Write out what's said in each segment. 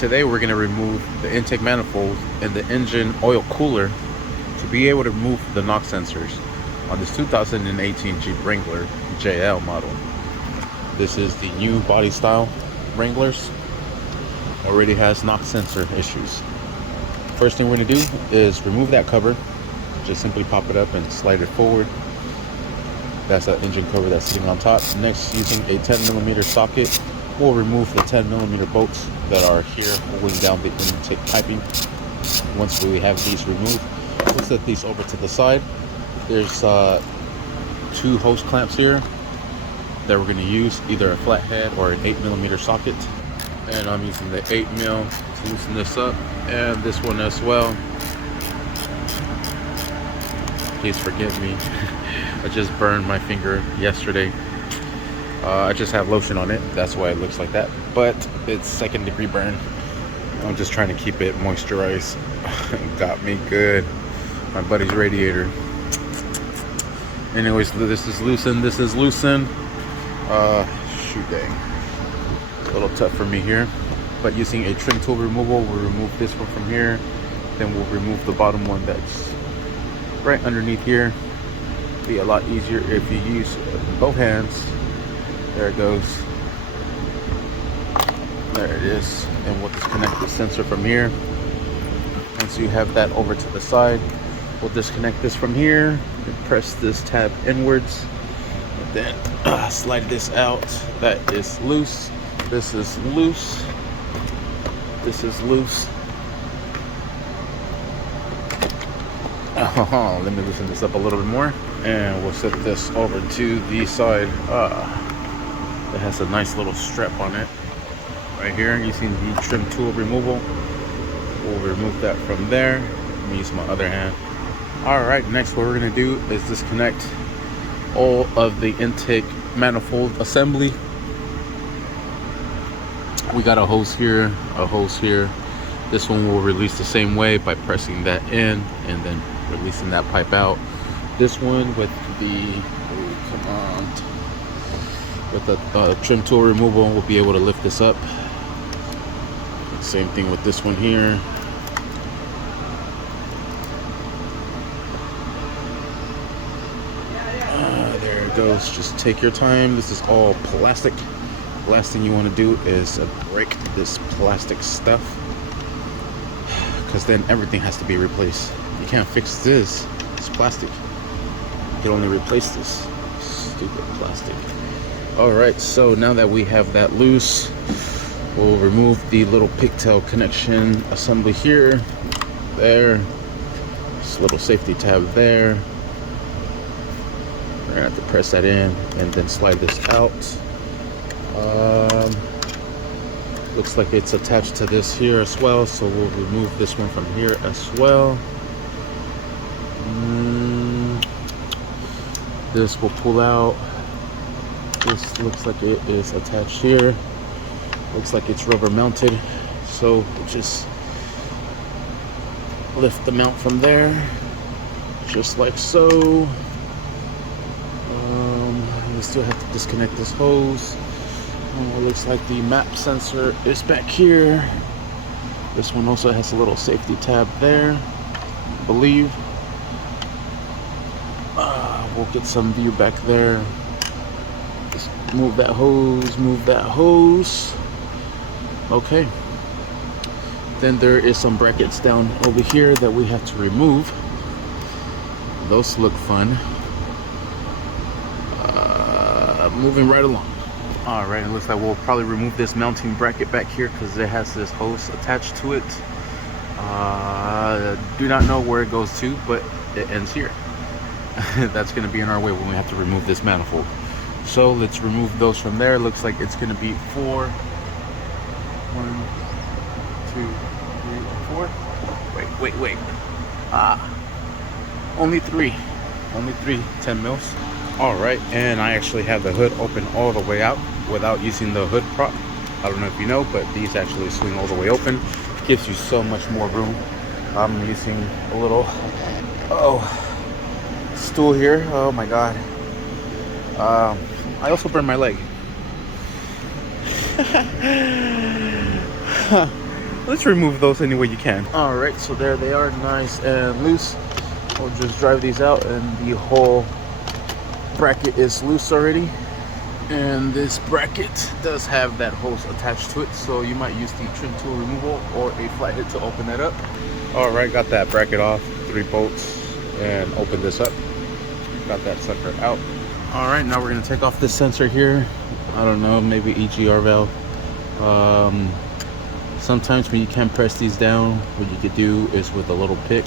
Today we're going to remove the intake manifold and the engine oil cooler to be able to remove the knock sensors on this 2018 Jeep Wrangler JL model. This is the new body style Wranglers. Already has knock sensor issues. First thing we're going to do is remove that cover. Just simply pop it up and slide it forward. That's that engine cover that's sitting on top. Next, using a 10mm socket, we'll remove the 10mm bolts that are here holding down the intake piping. Once we have these removed, we'll set these over to the side. There's two hose clamps here that we're going to use, either a flathead or an 8mm socket. And I'm using the 8mm to loosen this up, and this one as well. Please forgive me. I just burned my finger yesterday. I just have lotion on it, that's why it looks like that, but it's second-degree burn. I'm just trying to keep it moisturized. Got me good. My buddy's radiator. Anyways, this is loosened. Shoot dang. A little tough for me here, but using a trim tool removal, we'll remove this one from here. Then we'll remove the bottom one that's right underneath here. Be a lot easier if you use both hands. There it goes. There it is. And we'll disconnect the sensor from here. Once you have that over to the side, we'll disconnect this from here and press this tab inwards, and then slide this out. That is loose. This is loose. This is loose. Oh, let me loosen this up a little bit more, and we'll set this over to the side. It has a nice little strap on it right here using the trim tool removal. We'll remove that from there. Let me use my other hand. All right, next what we're going to do is disconnect all of the intake manifold assembly. We got a hose here, a hose here. This one will release the same way by pressing that in and then releasing that pipe out. This one with the with the trim tool removal, we'll be able to lift this up. Same thing with this one here. There it goes. Just take your time. This is all plastic. Last thing you want to do is break this plastic stuff, because then everything has to be replaced. You can't fix this. It's plastic. You can only replace this stupid plastic. Alright, so now that we have that loose, we'll remove the little pigtail connection assembly here, there. This little safety tab there. We're gonna have to press that in and then slide this out. Looks like it's attached to this here as well, so we'll remove this one from here as well. This will pull out. This looks like it is attached here. Looks like it's rubber mounted, so we'll just lift the mount from there, just like so. We still have to disconnect this hose. It looks like the map sensor is back here. This one also has a little safety tab there, I believe. We'll get some view back there. Just move that hose, move that hose. Okay. Then there is some brackets down over here that we have to remove. Those look fun. Moving right along. All right, it looks like we'll probably remove this mounting bracket back here because it has this hose attached to it. Do not know where it goes to, but it ends here. That's going to be in our way when we have to remove this manifold. So let's remove those from there. Looks like it's going to be 4. 1, 2, 3, 4. Wait. Only three 10 mils. All right, and I actually have the hood open all the way out without using the hood prop. I don't know if you know, but these actually swing all the way open. Gives you so much more room. I'm using a little stool here. Oh my god. I also burned my leg. let's remove those any way you can. All right, so there they are, nice and loose. We'll just drive these out, and the whole bracket is loose already. And this bracket does have that hose attached to it, so you might use the trim tool removal or a flathead to open that up. All right, got that bracket off, 3 bolts, and open this up. Got that sucker out. All right, now we're gonna take off this sensor here. I don't know, maybe EGR valve. Sometimes when you can't press these down, what you could do is with a little pick,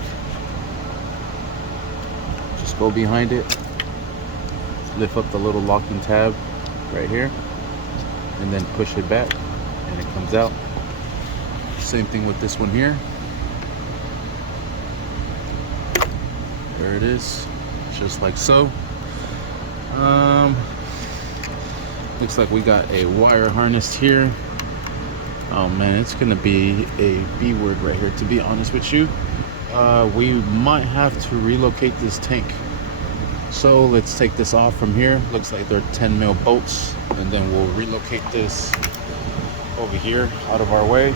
just go behind it, lift up the little locking tab right here, and then push it back, and it comes out. Same thing with this one here. There it is, just like so. Looks like we got a wire harness here. Oh man, it's gonna be a B word right here, to be honest with you. We might have to relocate this tank. So let's take this off from here. Looks like they're 10 mil bolts, and then we'll relocate this over here out of our way.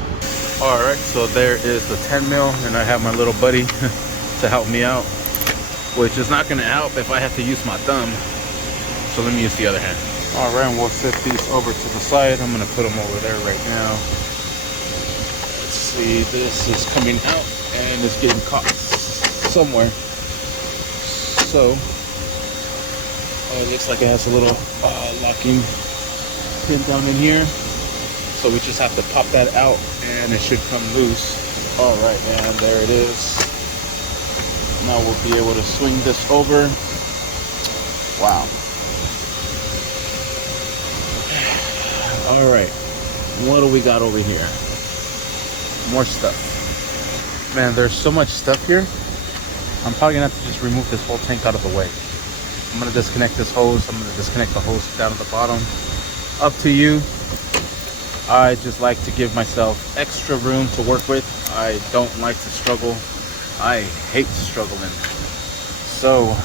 All right, so there is the 10 mil, and I have my little buddy to help me out, which is not gonna help if I have to use my thumb. So let me use the other hand. All right, and we'll set these over to the side. I'm gonna put them over there right now. Let's see, this is coming out and it's getting caught somewhere. So, it looks like it has a little locking pin down in here. So we just have to pop that out and it should come loose. All right, and there it is. Now we'll be able to swing this over. Wow. All right, what do we got over here? More stuff. Man, there's so much stuff here. I'm probably gonna have to just remove this whole tank out of the way. I'm gonna disconnect this hose. I'm gonna disconnect the hose down at the bottom. Up to you. I just like to give myself extra room to work with. I don't like to struggle. I hate struggling. So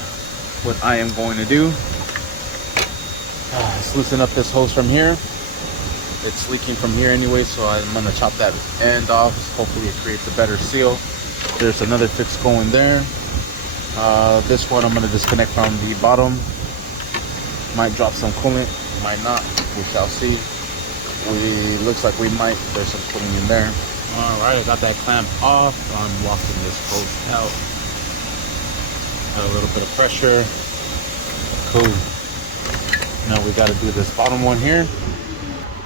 what I am going to do is loosen up this hose from here. It's leaking from here anyway, so I'm gonna chop that end off. Hopefully it creates a better seal. There's another fix going there. This one I'm gonna disconnect from the bottom. Might drop some coolant, might not, we shall see. Looks like we might. There's some coolant in there. All right, I got that clamp off. I'm walking this hose out. Got a little bit of pressure. Cool. Now we gotta do this bottom one here.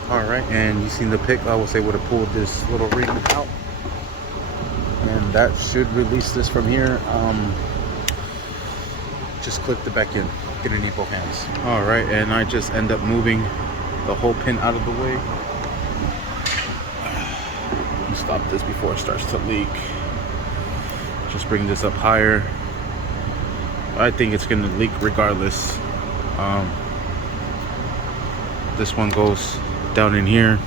All right, and you seen the pick. I was able to pull this little ring out, and that should release this from here. Just click the back in. Gonna need both hands. All right, and I just end up moving the whole pin out of the way. Let me stop this before it starts to leak. Just bring this up higher. I think it's gonna leak regardless. This one goes down in here.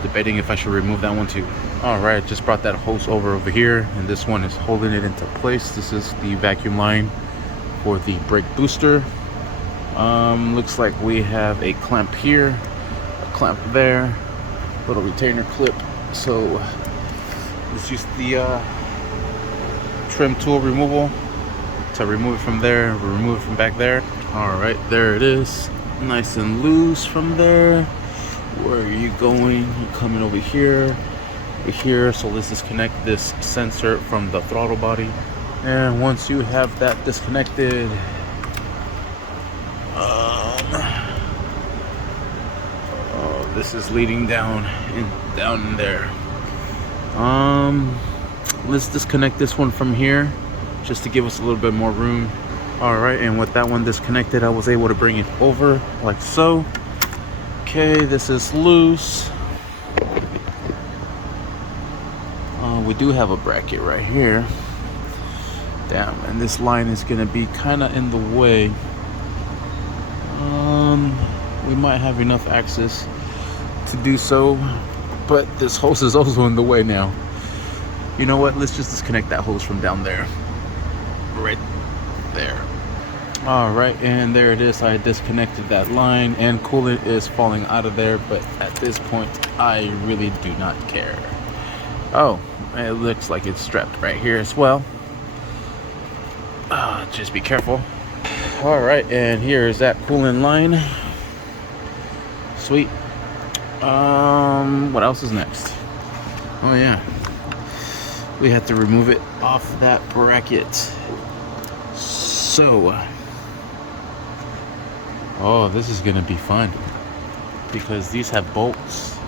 Debating if I should remove that one too. All right, just brought that hose over here, and this one is holding it into place. This is the vacuum line for the brake booster. Looks like we have a clamp here, a clamp there, little retainer clip. So let's use the trim tool removal to remove it from there, remove it from back there. All right, there it is, nice and loose from there. Where are you going? You're coming over here, so let's disconnect this sensor from the throttle body. And once you have that disconnected, this is leading down in there. Let's disconnect this one from here just to give us a little bit more room. All right, and with that one disconnected, I was able to bring it over like so. Okay, this is loose. We do have a bracket right here. Damn, and this line is gonna be kind of in the way. We might have enough access to do so, but this hose is also in the way now. You know what? Let's just disconnect that hose from down there. Right there. All right, and there it is. I disconnected that line and coolant is falling out of there, but at this point I really do not care. Oh, it looks like it's strapped right here as well. Just be careful. All right, and here's that coolant line. Sweet. What else is next? Oh yeah, we have to remove it off that bracket. So, oh, this is gonna be fun because these have bolts,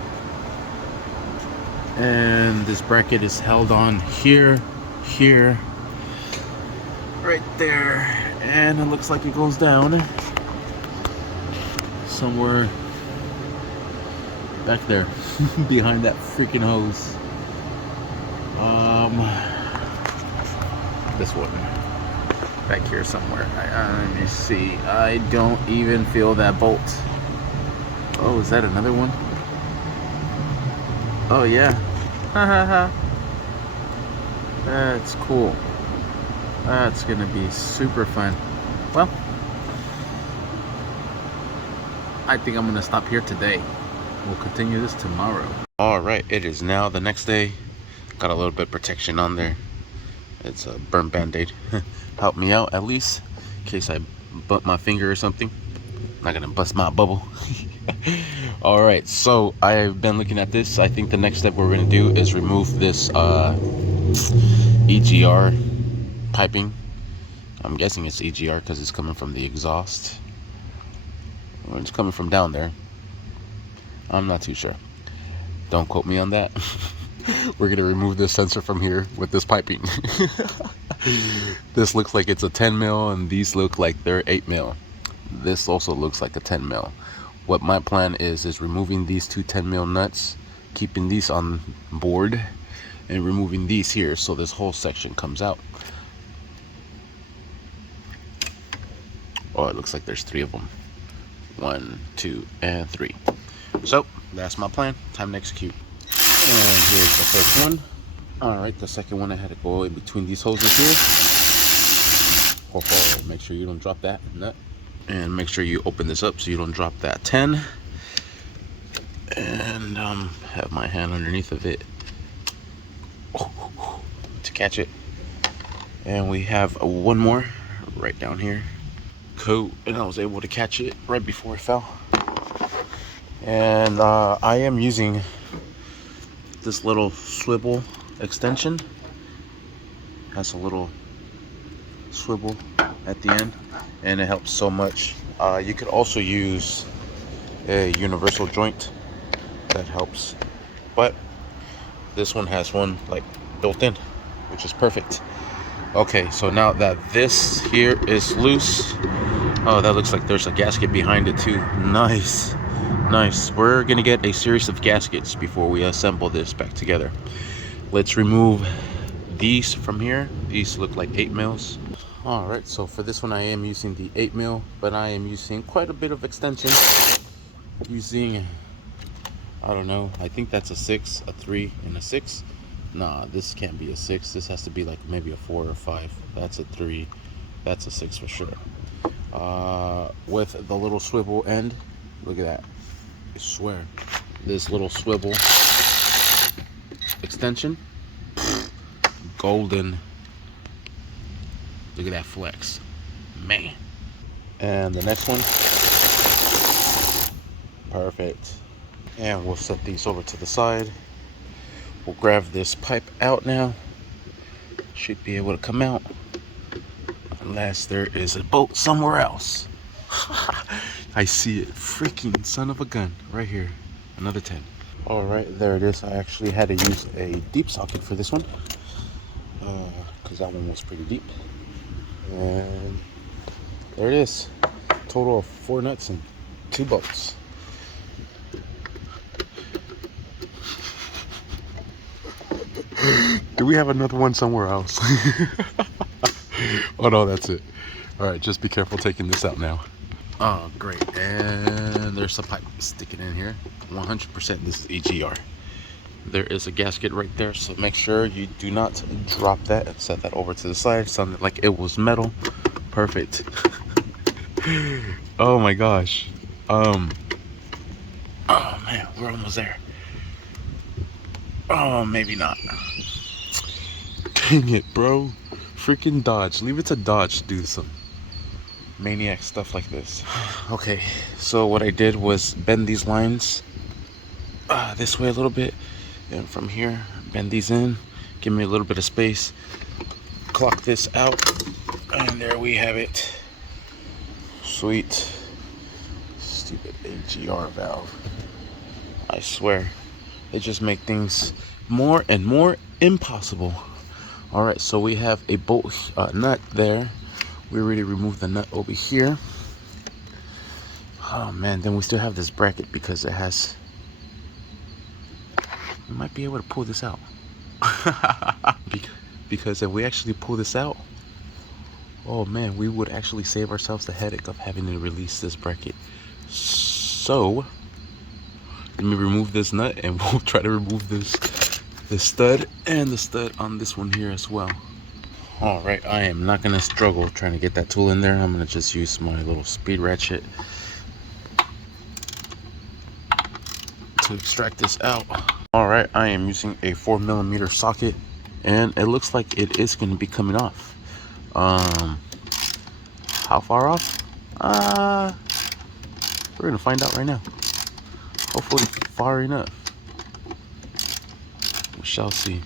and this bracket is held on here, here, right there, and it looks like it goes down somewhere back there behind that freaking hose. This one back here somewhere. Let me see. I don't even feel that bolt. Oh, is that another one? Oh yeah. Ha ha ha. That's cool. That's gonna be super fun. Well, I think I'm gonna stop here today. We'll continue this tomorrow. All right, it is now the next day. Got a little bit of protection on there. It's a burn band-aid. Help me out at least in case I bump my finger or something. Not gonna bust my bubble. All right, so I've been looking at this. I think the next step we're gonna do is remove this EGR piping. I'm guessing it's EGR because it's coming from the exhaust. Or it's coming from down there. I'm not too sure. Don't quote me on that. We're gonna remove this sensor from here with this piping. This looks like it's a 10 mil and these look like they're 8 mil. This also looks like a 10 mil. What my plan is removing these two 10 mil nuts, keeping these on board, and removing these here so this whole section comes out. Oh, it looks like there's 3 of them. 1, 2, and 3. So that's my plan. Time to execute. And here's the first one. All right, the second one I had to go in between these hoses here. Oh, make sure you don't drop that nut. And make sure you open this up so you don't drop that 10. And have my hand underneath of it to catch it. And we have one more right down here. Cool. And I was able to catch it right before it fell. And I am using this little swivel extension. Has a little swivel at the end and it helps so much. You could also use a universal joint that helps, but this one has one like built in, which is perfect. Okay, so now that this here is loose, oh, that looks like there's a gasket behind it too. Nice. Nice. We're gonna get a series of gaskets before we assemble this back together. Let's remove these from here. These look like 8 mils. All right, so for this one I am using the 8 mil, but I am using quite a bit of extension. Using, I don't know, I think that's a 6, a 3, and a 6. Nah, this can't be a 6. This has to be like maybe a 4 or 5. That's a 3. That's a 6 for sure. With the little swivel end, look at that. I swear, this little swivel extension, golden. Look at that flex, man. And the next one, perfect. And we'll set these over to the side. We'll grab this pipe out now. Should be able to come out unless there is a bolt somewhere else. I see it. Freaking son of a gun right here. Another 10. All right, there it is. I actually had to use a deep socket for this one because that one was pretty deep. And there it is. Total of 4 nuts and 2 bolts. Do we have another one somewhere else? Oh no, that's it. All right, just be careful taking this out now. Oh, great. And there's a pipe sticking in here. 100% this is EGR. There is a gasket right there, so make sure you do not drop that and set that over to the side. It sounded like it was metal. Perfect. Oh my gosh. Oh man, we're almost there. Oh, maybe not. Dang it, bro. Freaking Dodge. Leave it to Dodge to do some maniac stuff like this. Okay, so what I did was bend these lines this way a little bit, and from here, bend these in, give me a little bit of space, clock this out, and there we have it. Sweet. Stupid AGR valve. I swear, they just make things more and more impossible. All right, so we have a bolt nut there. We already removed the nut over here. Oh man, then we still have this bracket because it has, we might be able to pull this out. Because if we actually pull this out, oh man, we would actually save ourselves the headache of having to release this bracket. So let me remove this nut and we'll try to remove this stud and the stud on this one here as well. All right, I am not gonna struggle trying to get that tool in there. I'm gonna just use my little speed ratchet to extract this out. All right, I am using a 4mm socket, and it looks like it is going to be coming off. How far off? We're gonna find out right now. Hopefully far enough. We shall see.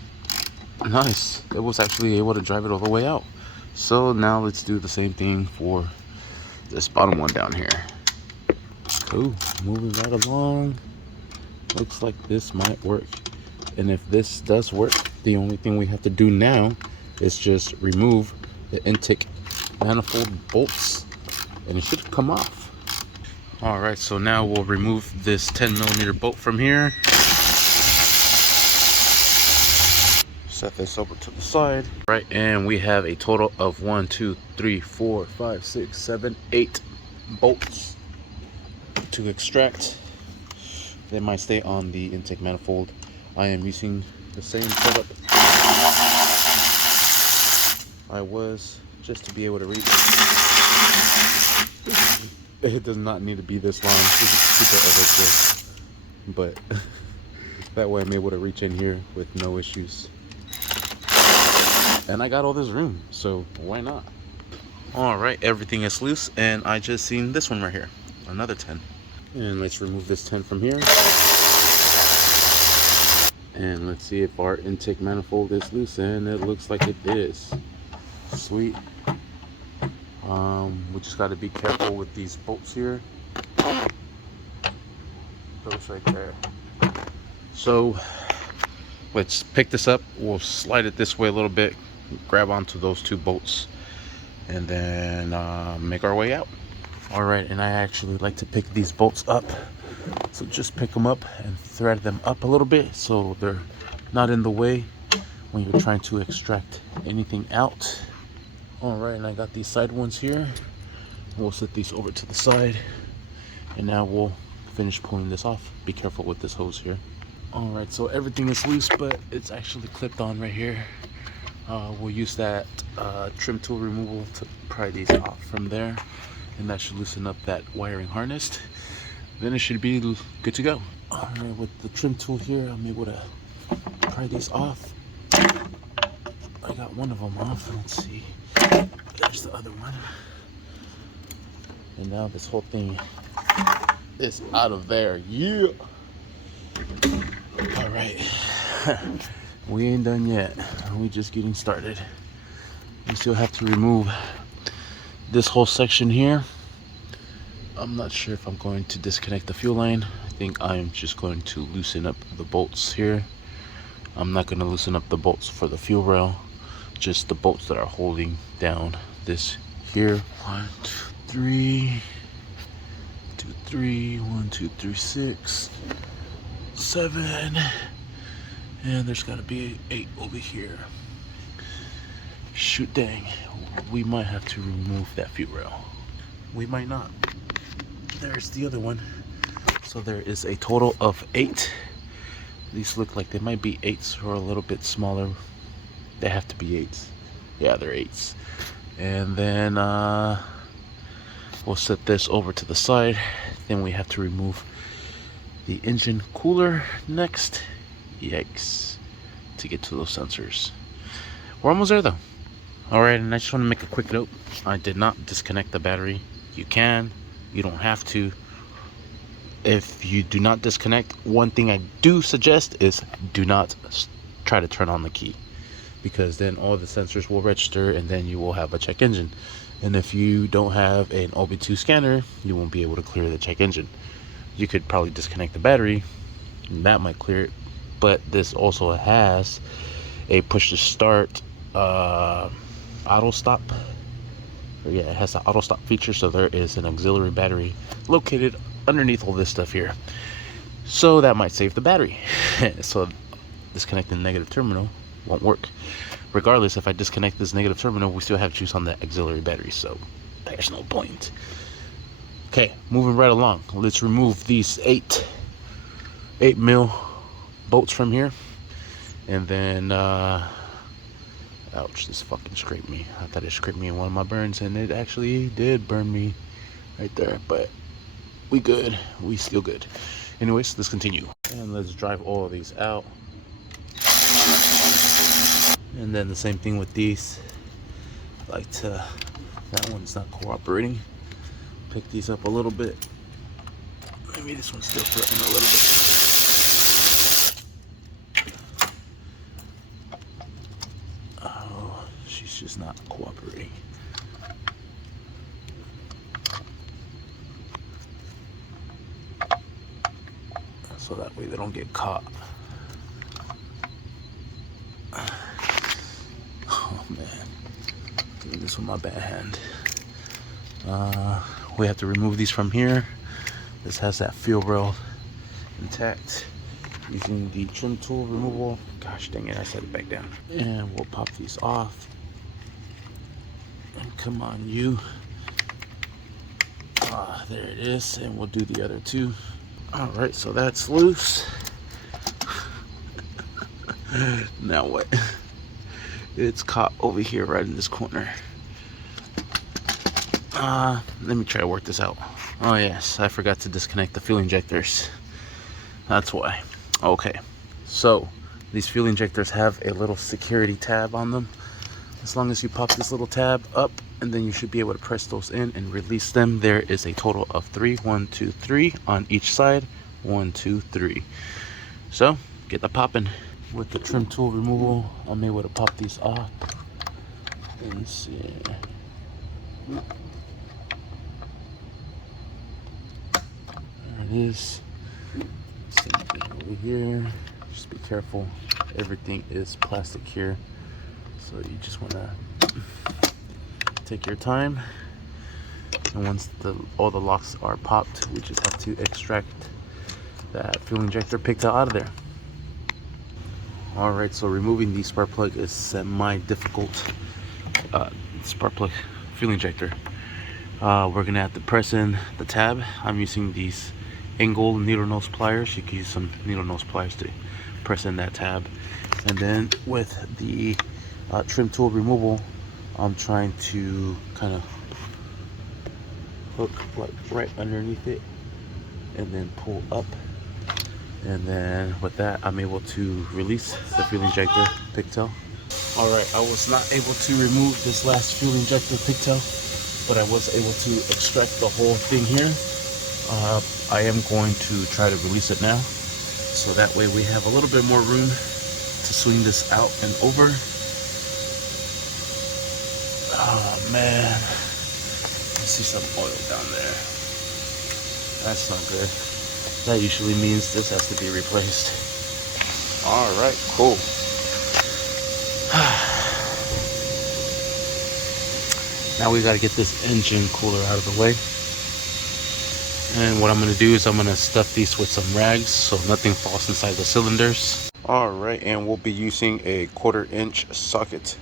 Nice. It was actually able to drive it all the way out. So now let's do the same thing for this bottom one down here. Cool. Moving right along. Looks like this might work. And if this does work, the only thing we have to do now is just remove the intake manifold bolts, and it should come off. All right, so now we'll remove this 10mm bolt from here. Set this over to the side. Right, and we have a total of 1, 2, 3, 4, 5, 6, 7, 8 bolts to extract. They might stay on the intake manifold. I am using the same setup I was, just to be able to reach. It does not need to be this long. This is super overkill, but that way I'm able to reach in here with no issues. And I got all this room, so why not? All right, everything is loose, and I just seen this one right here, another 10. And let's remove this 10 from here. And let's see if our intake manifold is loose, and it looks like it is. Sweet. We just got to be careful with these bolts here. Those right there. So let's pick this up. We'll slide it this way a little bit, grab onto those 2 bolts, and then make our way out. All right, and I actually like to pick these bolts up. So just pick them up and thread them up a little bit so they're not in the way when you're trying to extract anything out. All right, and I got these side ones here. We'll set these over to the side, and now we'll finish pulling this off. Be careful with this hose here. All right, so everything is loose, but it's actually clipped on right here. We'll use that trim tool removal to pry these off from there, and that should loosen up that wiring harness. Then it should be good to go. All right, with the trim tool here, I'm able to pry these off. I got one of them off. Let's see. There's the other one. And now this whole thing is out of there. Yeah. All right. We ain't done yet. We just getting started. We still have to remove this whole section here. I'm not sure if I'm going to disconnect the fuel line. I think I'm just going to loosen up the bolts here. I'm not going to loosen up the bolts for the fuel rail, just the bolts that are holding down this here. 1, 2, 3, 2, 3, 1, 2, 3, 6, 7, and there's got to be 8 over here. Shoot, dang, we might have to remove that fuel rail. We might not. There's the other one. So there is a total of 8. These look like they might be 8s or a little bit smaller. They have to be 8s. Yeah, they're 8s. And then We'll set this over to the side. Then we have to remove the engine cooler next. Yikes. To get to those sensors. We're almost there though. Alright, and I just want to make a quick note. I did not disconnect the battery. You can, you don't have to. If you do not disconnect, one thing I do suggest is do not try to turn on the key, because then all the sensors will register and then you will have a check engine. And if you don't have an OB2 scanner, you won't be able to clear the check engine. You could probably disconnect the battery and that might clear it, but this also has a push to start auto stop. Yeah, it has the auto stop feature, so there is an auxiliary battery located underneath all this stuff here, so that might save the battery. So disconnecting the negative terminal won't work. Regardless, if I disconnect this negative terminal, we still have juice on the auxiliary battery, so there's no point. Okay, moving right along. Let's remove these 8 mil bolts from here, and then ouch, this fucking scraped me. I thought it scraped me in one of my burns, and it actually did burn me right there, but we good. We still good. Anyways, let's continue. And let's drive all of these out. And then the same thing with these. That one's not cooperating. Pick these up a little bit. Maybe this one's still threatening a little bit. Oh, she's just not cooperating. So that way they don't get caught. Oh man, doing this with my bad hand. We have to remove these from here. This has that fuel rail intact using the trim tool removal. Gosh dang it, I set it back down. And we'll pop these off. And come on, you. There it is. And we'll do the other two. Alright, so that's loose. Now what? It's caught over here right in this corner. Let me try to work this out. Oh yes, I forgot to disconnect the fuel injectors. That's why. Okay, so these fuel injectors have a little security tab on them. As long as you pop this little tab up, and then you should be able to press those in and release them. There is a total of 3, 1, 2, 3 on each side. 1, 2, 3. So get the popping. With the trim tool removal, I'm able to pop these off. And see. There it is. Same thing over here. Just be careful. Everything is plastic here, so you just want to take your time. And once all the locks are popped, we just have to extract that fuel injector picked out of there. Alright, so removing the spark plug is semi-difficult. Spark plug fuel injector. We're gonna have to press in the tab. I'm using these angle needle nose pliers. You can use some needle nose pliers to press in that tab. And then with the trim tool removal, I'm trying to kind of hook like right underneath it and then pull up. And then with that, I'm able to release the fuel injector pigtail. Alright, I was not able to remove this last fuel injector pigtail, but I was able to extract the whole thing here. I am going to try to release it now, so that way we have a little bit more room to swing this out and over. Oh man, I see some oil down there. That's not good. That usually means this has to be replaced. Alright, cool. Now we gotta get this engine cooler out of the way. And what I'm gonna do is I'm gonna stuff these with some rags so nothing falls inside the cylinders. Alright, and we'll be using a 1/4 inch socket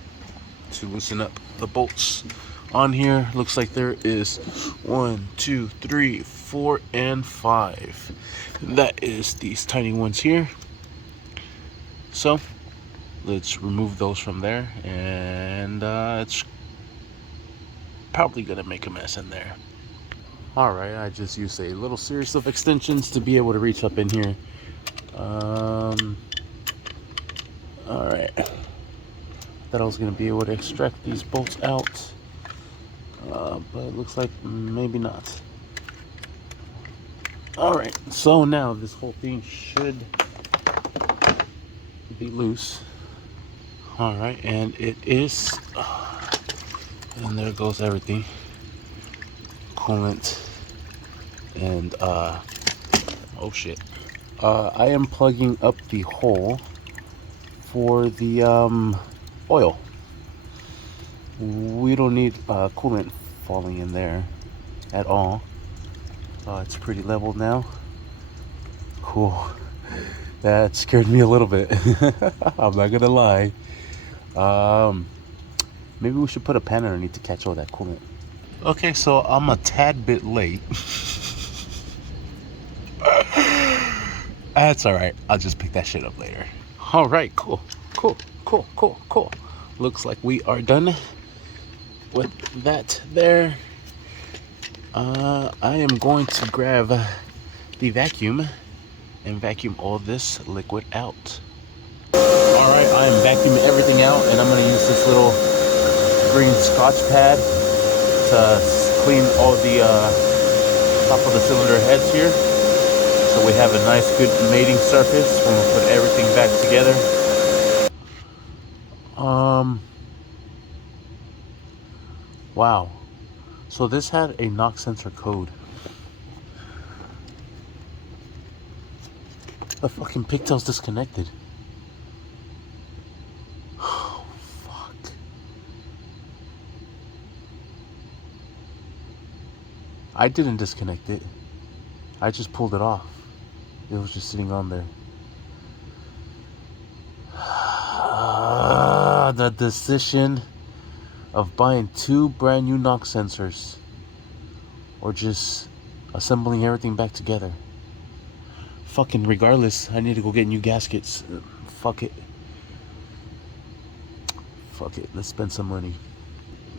to loosen up the bolts. On here, looks like there is 1, 2, 3, 4, and 5. That is these tiny ones here. So let's remove those from there, and it's probably gonna make a mess in there. All right, I just used a little series of extensions to be able to reach up in here. All right, thought I was gonna be able to extract these bolts out, but it looks like maybe not. All right, so now this whole thing should be loose. All right, and it is, and there goes everything. Coolant and oh shit. I am plugging up the hole for the oil. We don't need coolant falling in there at all. It's pretty level now. Cool. That scared me a little bit. I'm not gonna lie. Maybe we should put a pan underneath to catch all that coolant. Okay, so I'm a tad bit late. That's all right. I'll just pick that shit up later. All right, cool. Looks like we are done with that there. I am going to grab the vacuum and vacuum all this liquid out. All right, I am vacuuming everything out, and I'm going to use this little green Scotch pad to clean all the top of the cylinder heads here, so we have a nice good mating surface when we put everything back together. Wow, so this had a knock sensor code. The fucking pigtail's disconnected. Oh, fuck. I didn't disconnect it. I just pulled it off. It was just sitting on there. The decision of buying 2 brand new knock sensors, or just assembling everything back together. Fucking regardless, I need to go get new gaskets. Fuck it. Let's spend some money.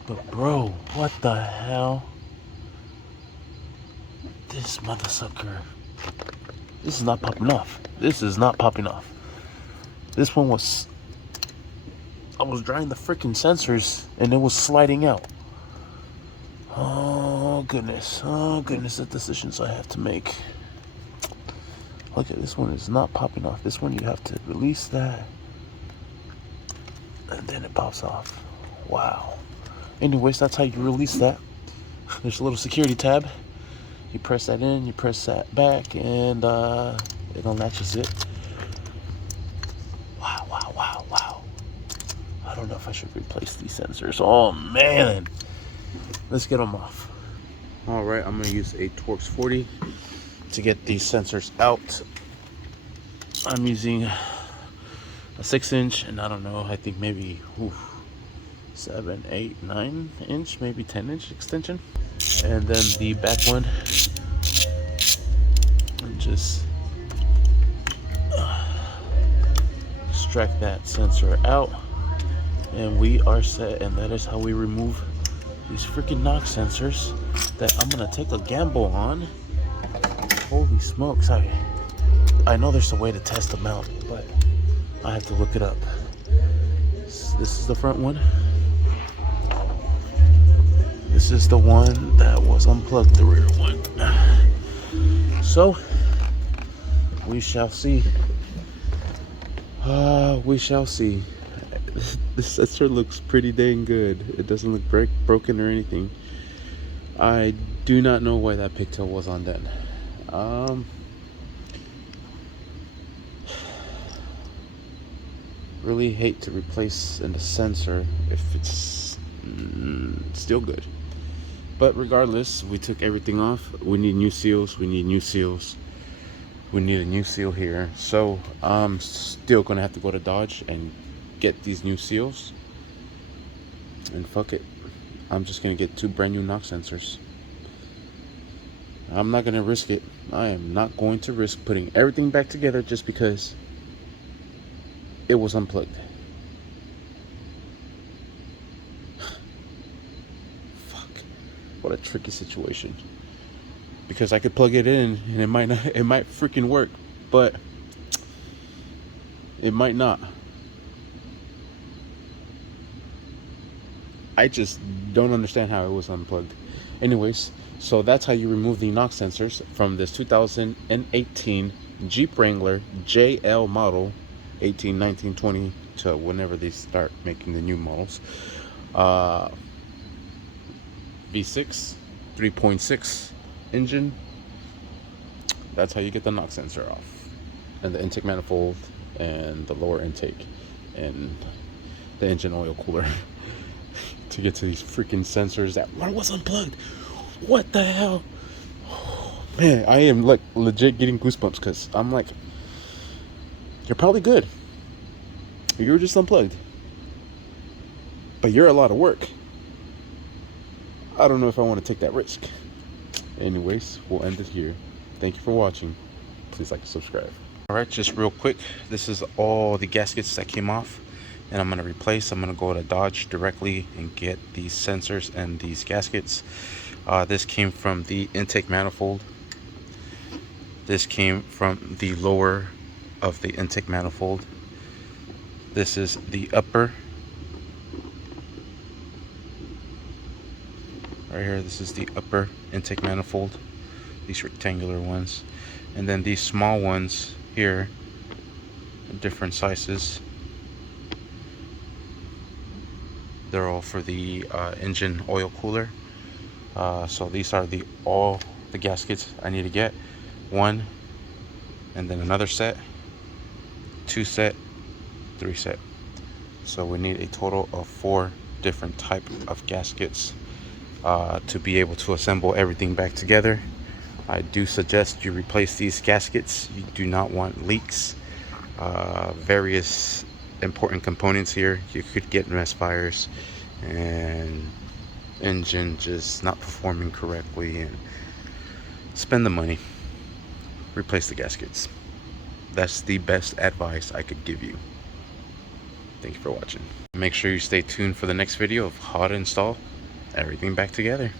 But bro, what the hell? This mother sucker. This is not popping off. This one was... I was drying the freaking sensors and it was sliding out. Oh goodness, the decisions I have to make. Look at this one, is not popping off. This one you have to release that and then it pops off. Wow. Anyways, that's how you release that. There's a little security tab. You press that in, you press that back, and it unlatches it. Wow. I don't know if I should replace these sensors. Oh man. Let's get them off. All right, I'm gonna use a Torx 40 to get these sensors out. I'm using a 6-inch, and I don't know, I think maybe 7, 8, 9-inch, maybe 10-inch extension. And then the back one, and just extract that sensor out, and we are set. And that is how we remove these freaking knock sensors that I'm gonna take a gamble on. Holy smokes, I know there's a way to test them out, but I have to look it up. This is the front one. This is the one that was unplugged, the rear one. So, we shall see. We shall see. This sensor looks pretty dang good. It doesn't look broken or anything. I do not know why that pigtail was on then. Really hate to replace a sensor if it's still good. But regardless, we took everything off. We need new seals. We need a new seal here. So I'm still gonna have to go to Dodge and get these new seals. And fuck it, I'm just gonna get 2 brand new knock sensors. I'm not gonna risk it. I am not going to risk putting everything back together just because it was unplugged. Fuck. What a tricky situation. because I could plug it in and it might freaking work, but it might not. I just don't understand how it was unplugged. Anyways, so that's how you remove the knock sensors from this 2018 Jeep Wrangler JL model, 18, 19, 20 to whenever they start making the new models. V6, 3.6 engine. That's how you get the knock sensor off, and the intake manifold, and the lower intake, and the engine oil cooler. To get to these freaking sensors that one was unplugged. What the hell? Man, I am like legit getting goosebumps because I'm like, you're probably good. You were just unplugged, but you're a lot of work. I don't know if I want to take that risk. Anyways, we'll end it here. Thank you for watching. Please like and subscribe. Alright, just real quick, this is all the gaskets that came off, and I'm going to replace. I'm going to go to Dodge directly and get these sensors and these gaskets. This came from the intake manifold. This came from the lower of the intake manifold. This is the upper. Right here, this is the upper intake manifold, these rectangular ones, and then these small ones here, different sizes. They're all for the engine oil cooler. So these are all the gaskets I need to get. One, and then another set, 2 set, 3 set. So we need a total of 4 different type of gaskets to be able to assemble everything back together. I do suggest you replace these gaskets. You do not want leaks. Various important components here. You could get misfires and engine just not performing correctly, and spend the money. Replace the gaskets. That's the best advice I could give you. Thank you for watching. Make sure you stay tuned for the next video of how to install everything back together.